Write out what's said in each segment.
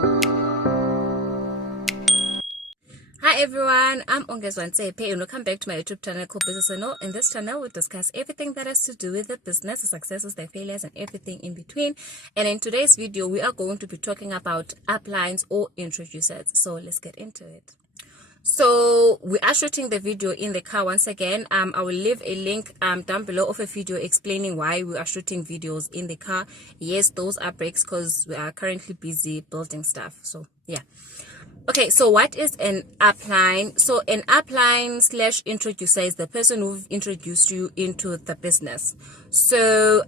Hi everyone, I'm Ongezwa Ntsepe and welcome back to my YouTube channel called Business Channel. In this channel, we discuss everything that has to do with the business, the successes, the failures, and everything in between. And in today's video, we are going to be talking about uplines or introducers. So let's get into it. So we are shooting the video in the car once again. I will leave a link down below of a video explaining why we are shooting videos in the car. Yes, those are breaks because we are currently busy building stuff. So yeah. Okay, so what is an upline? So an upline / introducer is the person who introduced you into the business. So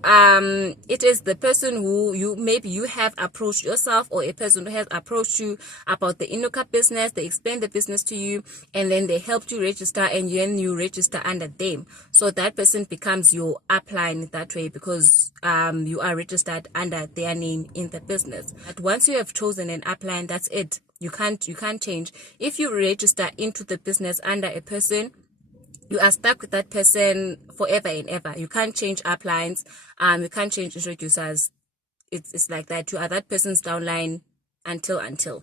it is the person who you have approached yourself, or a person who has approached you about the INUKA business. They explain the business to you and then they helped you register, and then you register under them. So that person becomes your upline that way because you are registered under their name in the business. But once you have chosen an upline, that's it. You can't change. If you register into the business under a person, you are stuck with that person forever and ever. You can't change uplines. You can't change introducers. It's like that. You are that person's downline until.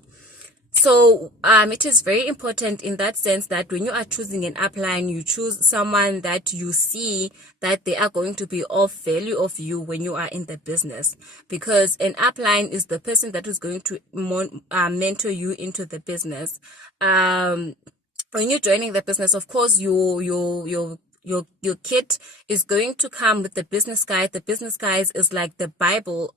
So it is very important in that sense that when you are choosing an upline, you choose someone that you see that they are going to be of value of you when you are in the business, because an upline is the person that is going to mentor you into the business. When you're joining the business, of course, your kit is going to come with the business guide. The business guide is like the Bible,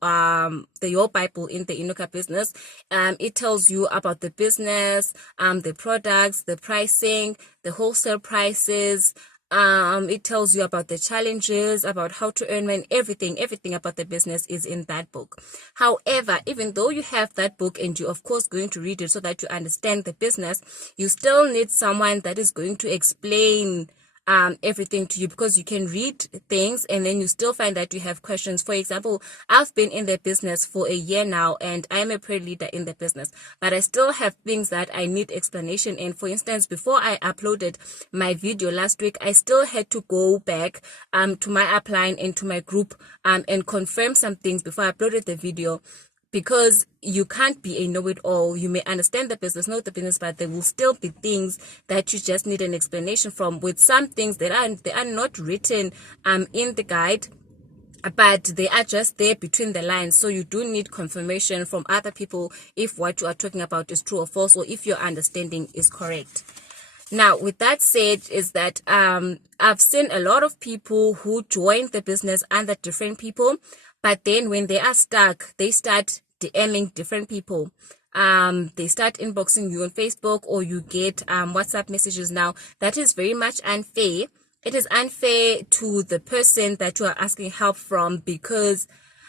your Bible in the INUKA business. It tells you about the business, the products, the pricing, the wholesale prices. It tells you about the challenges, about how to earn money, everything about the business is in that book. However, even though you have that book and you're of course going to read it so that you understand the business, you still need someone that is going to explain everything to you, because you can read things and then you still find that you have questions. For example, I've been in the business for a year now and I'm a prayer leader in the business, but I still have things that I need explanation. And for instance, before I uploaded my video last week, I still had to go back to my upline and to my group and confirm some things before I uploaded the video. Because you can't be a know-it-all. You may understand the business, know the business, but there will still be things that you just need an explanation from. With some things that they are not written in the guide, but they are just there between the lines. So you do need confirmation from other people if what you are talking about is true or false, or if your understanding is correct. Now, with that said, is that I've seen a lot of people who join the business under different people, but then when they are stuck, they start DMing different people. They start inboxing you on Facebook, or you get WhatsApp messages. Now, that is very much unfair. It is unfair to the person that you are asking help from, because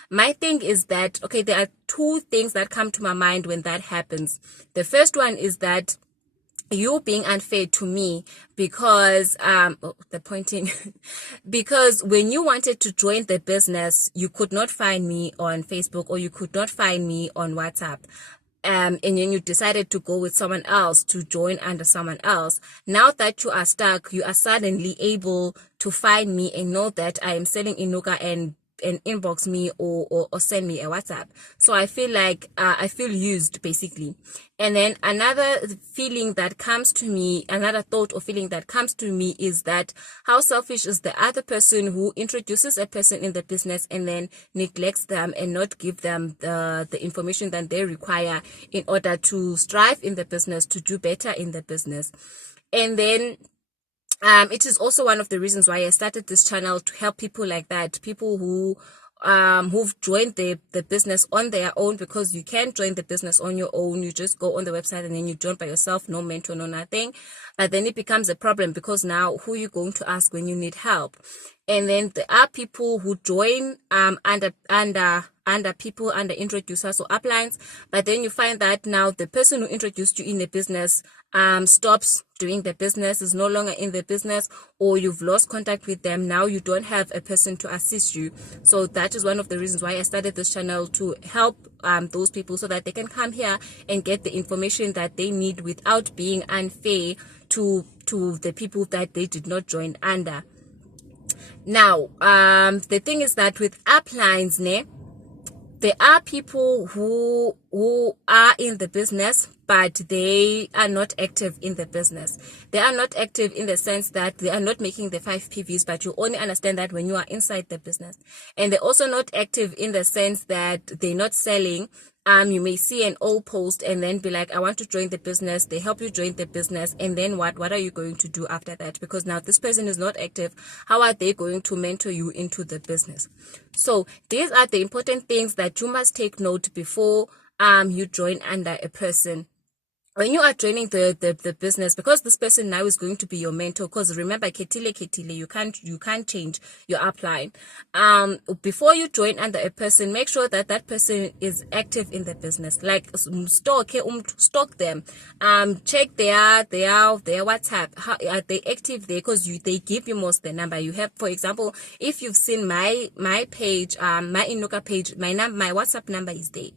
my thing is that, okay, there are two things that come to my mind when that happens. The first one is that you being unfair to me, because because when you wanted to join the business, you could not find me on Facebook, or you could not find me on WhatsApp. And then you decided to go with someone else, to join under someone else. Now that you are stuck, you are suddenly able to find me and know that I am selling INUKA and inbox me or send me a WhatsApp. So I feel like I feel used, basically. And then another feeling that comes to me, another thought or feeling that comes to me, is that how selfish is the other person who introduces a person in the business and then neglects them and not give them the information that they require in order to strive in the business, to do better in the business. And then it is also one of the reasons why I started this channel, to help people like that, people who've joined the business on their own, because you can join the business on your own. You just go on the website and then you join by yourself, no mentor, no nothing. But then it becomes a problem, because now who are you going to ask when you need help? And then there are people who join under people, under introducers or uplines, but then you find that now the person who introduced you in the business stops doing the business, is no longer in the business, or you've lost contact with them. Now you don't have a person to assist you. So that is one of the reasons why I started this channel, to help those people so that they can come here and get the information that they need without being unfair to the people that they did not join under. Now, the thing is that with uplines, there are people who are in the business, but they are not active in the business. They are not active in the sense that they are not making the 5 PVs, but you only understand that when you are inside the business. And they're also not active in the sense that they're not selling. You may see an old post and then be like, I want to join the business. They help you join the business. And then what are you going to do after that? Because now this person is not active. How are they going to mentor you into the business? So these are the important things that you must take note before you join under a person. When you are joining the business, because this person now is going to be your mentor, because remember, ketile, you can't change your upline. Before you join under a person, make sure that that person is active in the business. Like stalk them. Check their WhatsApp. How are they active there? Because they give you most the number you have. For example, if you've seen my page, my INUKA page, my WhatsApp number is there.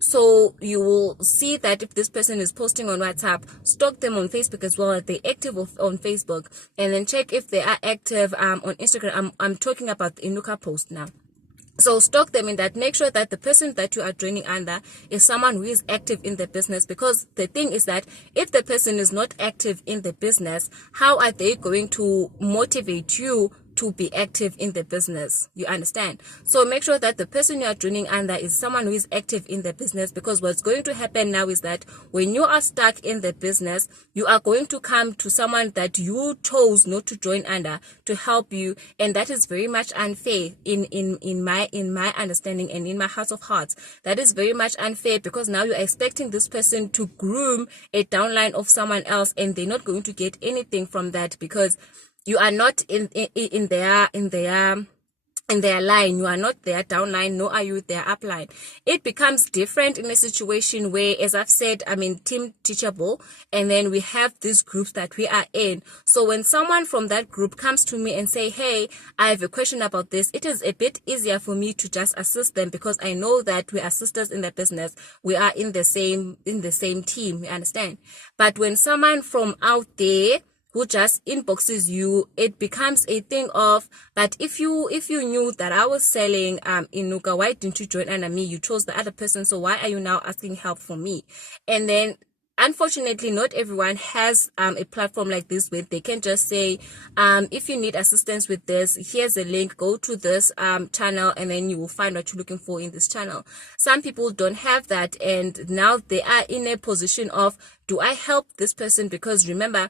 So you will see that if this person is posting on WhatsApp, stalk them on Facebook as well. Are they active on Facebook? And then check if they are active on Instagram. I'm talking about the INUKA post now. So stalk them in that. Make sure that the person that you are joining under is someone who is active in the business, because the thing is that if the person is not active in the business, how are they going to motivate you to be active in the business? You understand? So make sure that the person you are joining under is someone who is active in the business, because what's going to happen now is that when you are stuck in the business, you are going to come to someone that you chose not to join under to help you, and that is very much unfair in my understanding and in my heart of hearts. That is very much unfair, because now you're expecting this person to groom a downline of someone else, and they're not going to get anything from that, because you are not in their line. You are not their downline, nor are you their upline. It becomes different in a situation where, as I've said, I'm in Team Teachable, and then we have these groups that we are in. So when someone from that group comes to me and say, hey, I have a question about this, it is a bit easier for me to just assist them, because I know that we are sisters in the business. We are in the same team, you understand? But when someone from out there who just inboxes you, it becomes a thing of, but if you knew that I was selling INUKA, why didn't you join under me? You chose the other person, so why are you now asking help from me? And then unfortunately, not everyone has a platform like this where they can just say, if you need assistance with this, here's a link, go to this channel, and then you will find what you're looking for in this channel. Some people don't have that, and now they are in a position of, do I help this person? Because remember,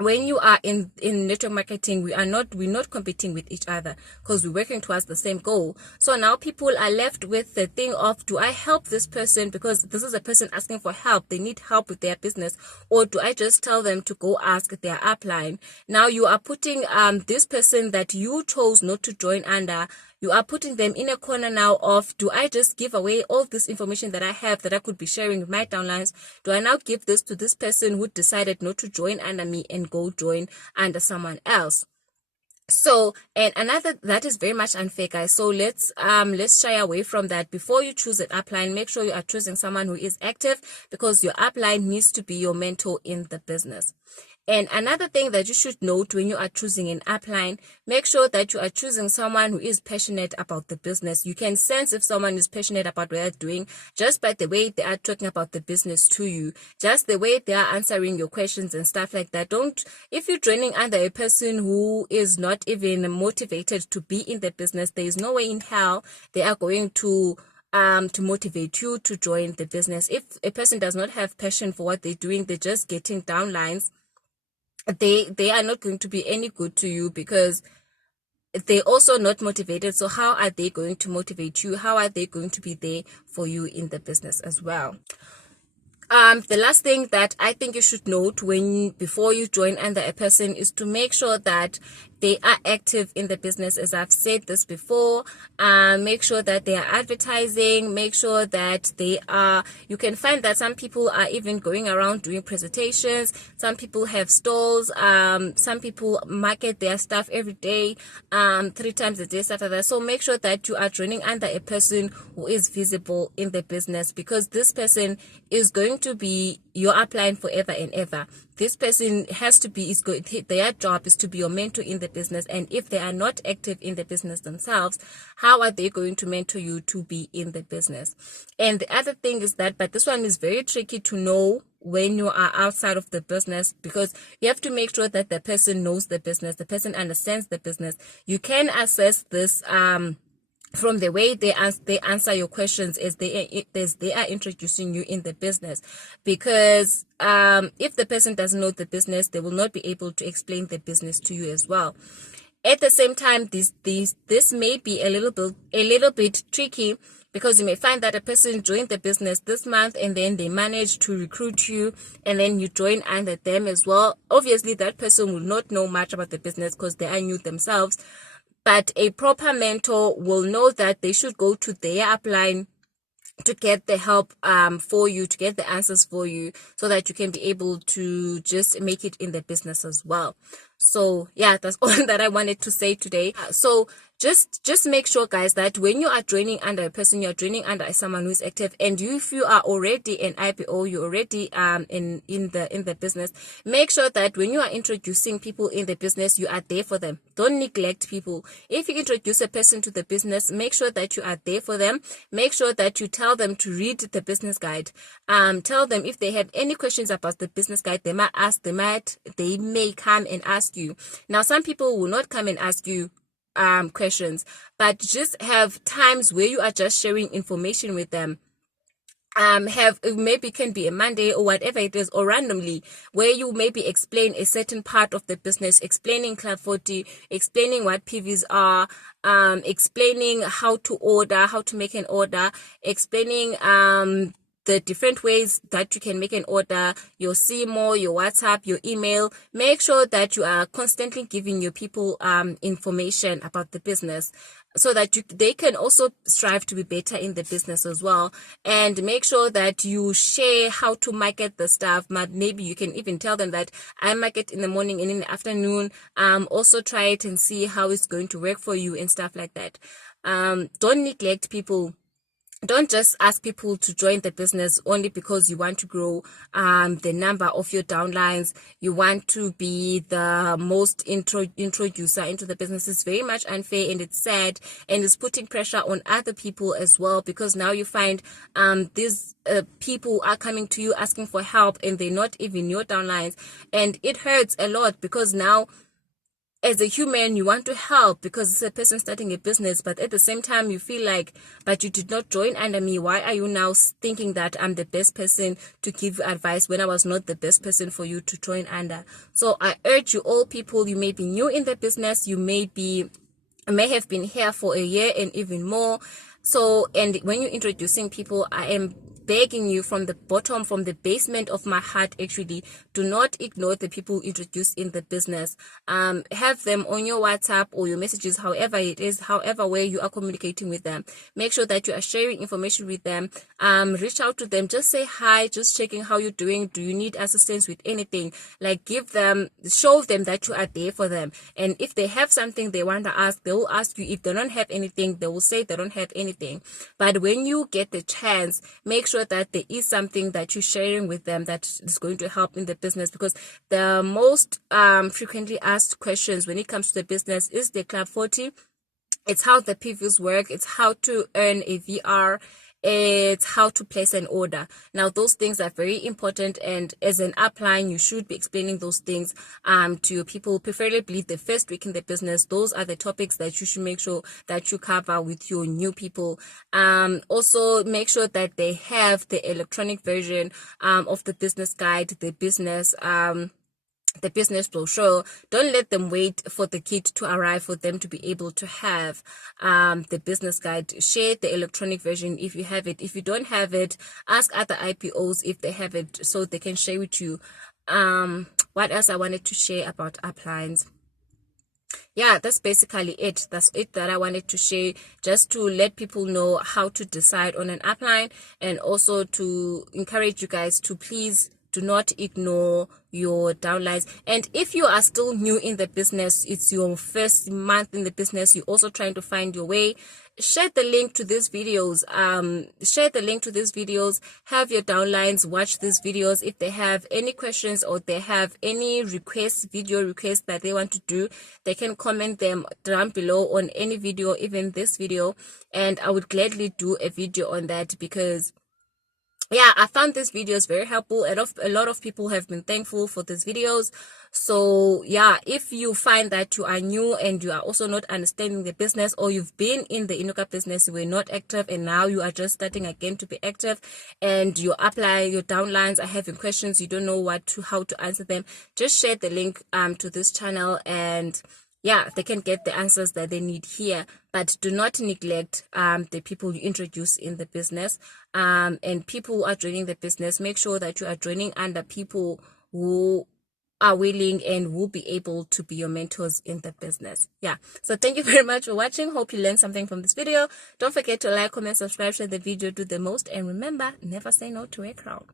when you are in network marketing, we're not competing with each other, because we're working towards the same goal. So now people are left with the thing of, do I help this person because this is a person asking for help, they need help with their business, or do I just tell them to go ask their upline? Now you are putting this person that you chose not to join under, you are putting them in a corner now of, do I just give away all this information that I have that I could be sharing with my downlines? Do I now give this to this person who decided not to join under me and go join under someone else? So, and another, that is very much unfair, guys. So let's shy away from that. Before you choose an upline, make sure you are choosing someone who is active, because your upline needs to be your mentor in the business. And another thing that you should note when you are choosing an upline, make sure that you are choosing someone who is passionate about the business. You can sense if someone is passionate about what they're doing just by the way they are talking about the business to you, just the way they are answering your questions and stuff like that. If you're joining under a person who is not even motivated to be in the business, there is no way in hell they are going to motivate you to join the business. If a person does not have passion for what they're doing, they're just getting downlines, they are not going to be any good to you, because they're also not motivated. So how are they going to motivate you? How are they going to be there for you in the business as well? The last thing that I think you should note before you join under a person is to make sure that they are active in the business. As I've said this before, make sure that they are advertising, make sure that you can find that some people are even going around doing presentations, some people have stalls, some people market their stuff every day, 3 times a day, stuff like that. So make sure that you are joining under a person who is visible in the business, because this person is going to be your upline forever and ever. This person has to be, their job is to be your mentor in the business. And if they are not active in the business themselves, how are they going to mentor you to be in the business? And the other thing is that, but this one is very tricky to know when you are outside of the business, because you have to make sure that the person knows the business, the person understands the business. You can assess this from the way they answer your questions as they are introducing you in the business, because if the person doesn't know the business, they will not be able to explain the business to you as well. At the same time, this may be a little bit tricky, because you may find that a person joined the business this month and then they managed to recruit you, and then you join under them as well. Obviously, that person will not know much about the business because they are new themselves. But a proper mentor will know that they should go to their upline to get the help for you, to get the answers for you, so that you can be able to just make it in the business as well. So yeah, that's all that I wanted to say today. So just make sure, guys, that when you are joining under a person, you're joining under someone who's active, and if you are already an IPO, you're already in the business, make sure that when you are introducing people in the business, you are there for them. Don't neglect people. If you introduce a person to the business, make sure that you are there for them. Make sure that you tell them to read the business guide. Tell them if they have any questions about the business guide, they may come and ask you. Now, some people will not come and ask you questions, but just have times where you are just sharing information with them. Maybe can be a Monday or whatever it is, or randomly, where you maybe explain a certain part of the business, explaining Club 40, explaining what PVs are, explaining how to order, how to make an order, explaining the different ways that you can make an order, your CMO, your WhatsApp, your email. Make sure that you are constantly giving your people information about the business, so that they can also strive to be better in the business as well. And make sure that you share how to market the stuff. Maybe you can even tell them that I market in the morning and in the afternoon. Also try it and see how it's going to work for you and stuff like that. Don't neglect people. Don't just ask people to join the business only because you want to grow the number of your downlines. You want to be the most introducer into the business. It's very much unfair, and it's sad, and it's putting pressure on other people as well, because now you find these people are coming to you asking for help, and they're not even your downlines. And it hurts a lot, because now, as a human, you want to help because it's a person starting a business, but at the same time you feel like, but you did not join under me. Why are you now thinking that I'm the best person to give you advice when I was not the best person for you to join under? So I urge you all people, you may be new in the business, you may have been here for a year and even more. So, and when you're introducing people, I am begging you from the bottom, from the basement of my heart, actually, do not ignore the people introduced in the business. Have them on your WhatsApp or your messages, however it is, however way you are communicating with them. Make sure that you are sharing information with them. Reach out to them, just say hi, just checking how you're doing. Do you need assistance with anything? Like, show them that you are there for them. And if they have something they want to ask, they will ask you. If they don't have anything, they will say they don't have anything. But when you get the chance, make sure that there is something that you're sharing with them that is going to help in the business, because the most frequently asked questions when it comes to the business is the Club 40. It's how the PVs work. It's how to earn a VR. It's how to place an order. Now, those things are very important, and as an upline, you should be explaining those things to your people, preferably the first week in the business. Those are the topics that you should make sure that you cover with your new people. Also, make sure that they have the electronic version of the business guide, the business brochure. Don't let them wait for the kit to arrive for them to be able to have the business guide. Share the electronic version if you have it. If you don't have it, ask other IPOs if they have it so they can share with you. What else I wanted to share about uplines? Yeah, that's basically it. That's it that I wanted to share, just to let people know how to decide on an upline, and also to encourage you guys to please do not ignore your downlines. And if you are still new in the business, it's your first month in the business, you're also trying to find your way, share the link to these videos. Have your downlines watch these videos. If they have any questions or they have any video requests that they want to do, they can comment them down below on any video, even this video, and I would gladly do a video on that, because yeah, I found these videos very helpful, and a lot of people have been thankful for these videos. So yeah, if you find that you are new and you are also not understanding the business, or you've been in the INUKA business, you were not active, and now you are just starting again to be active, and your downlines are having questions, you don't know how to answer them, just share the link to this channel, and yeah, they can get the answers that they need here. But do not neglect the people you introduce in the business. And people who are joining the business, make sure that you are joining under people who are willing and will be able to be your mentors in the business. Yeah, so thank you very much for watching. Hope you learned something from this video. Don't forget to like, comment, subscribe, share the video, do the most, and remember, never say no to a crowd.